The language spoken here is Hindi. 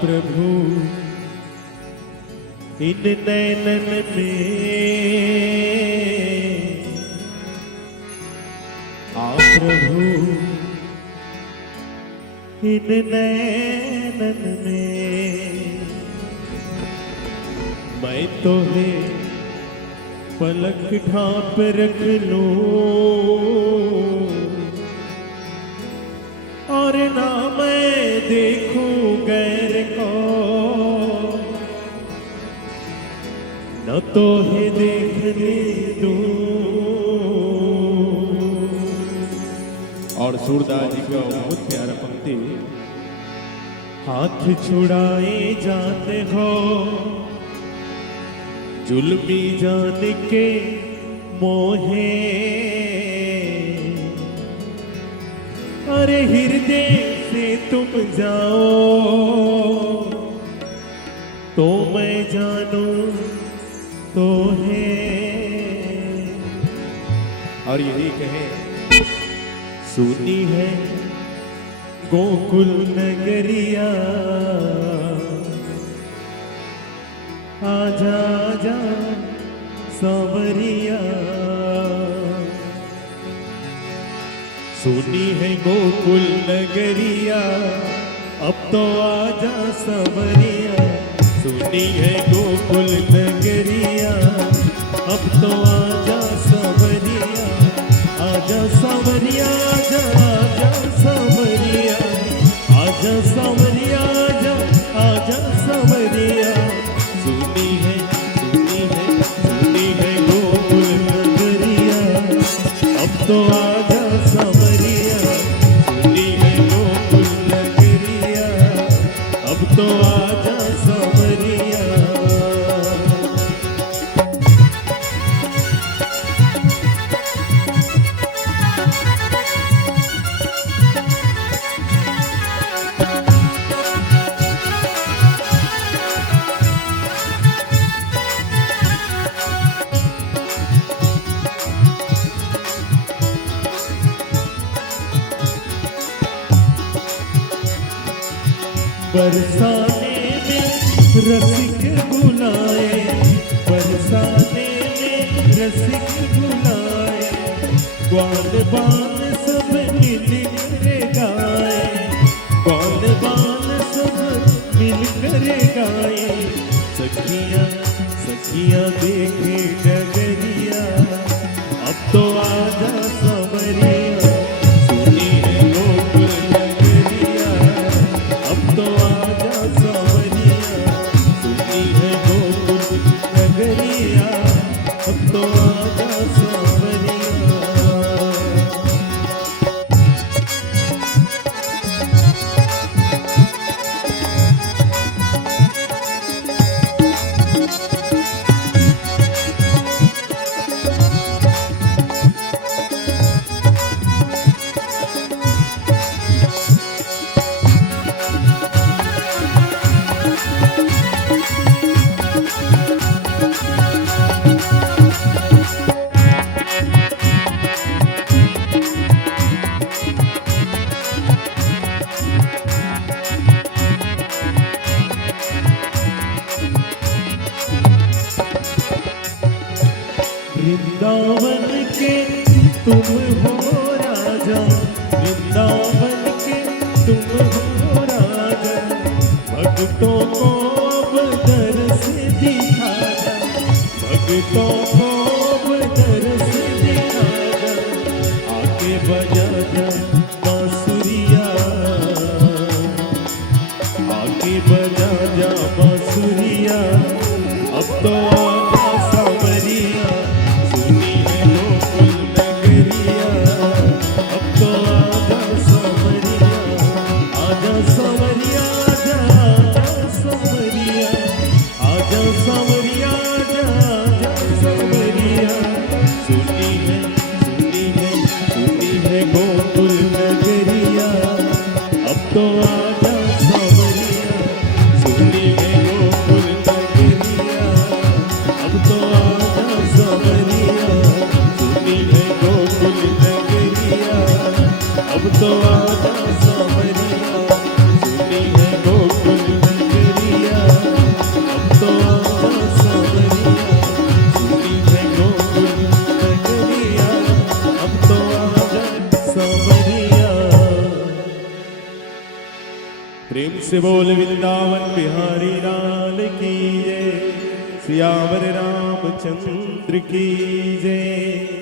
प्रभु इन नैनन में, आ प्रभु इन नैनन में, मैं तो है पलक ढांप रख लूं और ना मैं देखूं गैर को, न तो है देखने दूं। और सूरदास जी का बहुत प्यारा पंक्ति, हाथ छुड़ाए जाते हो जुल्मी जान के मोहे, अरे हृदय से तुम जाओ तो मैं जानू तो है। और यही कहे, सुनी है गोकुल नगरिया, आजा आजा सांवरिया, सुनी है गोकुल नगरिया, अब तो आजा सांवरिया, सुनी है गोकुल नगरिया, अब तो आजा सांवरिया, आजा सांवरिया, आजा आजा सांवरिया, आजा सांवरिया, आजा आजा सांवरिया, सुनी है गोकुल नगरिया, अब तो आजा सांवरिया, सुनी है गोकुल नगरिया, अब तो आजा सांवरिया। बरसाने में रसिक बुलाए, बरसाने में रसिक बुलाए, ग्वाल बाल सब मिल कर गाए, ग्वाल बाल सब मिल कर गाए, सखियाँ सखियाँ देखे डगरिया, अब तो आजा सांवरिया, सुनी है गोकुल नगरिया, अब तो आजा सांवरिया, सुनी है गोकुल नगरिया, अब तो आजा सांवरिया। वृंदावन के तुम हो राजा, वृंदावन के तुम हो राजा, भक्तों को अब दर्श दिखा जा, भक्तों को अब दर्श दिखा जा, आके बजा जा बांसुरिया, आके बजा जा बांसुरिया, अब तो आजा सांवरिया, सुनी है गोकुल नगरिया, अब तो आजा सांवरिया, आजा सांवरिया, आजा आजा सांवरिया, आजा सांवरिया, आजा आजा सांवरिया, सुनी है से बोल वृंदावन बिहारी लाल की जय, सियावर रामचंद्र की जय।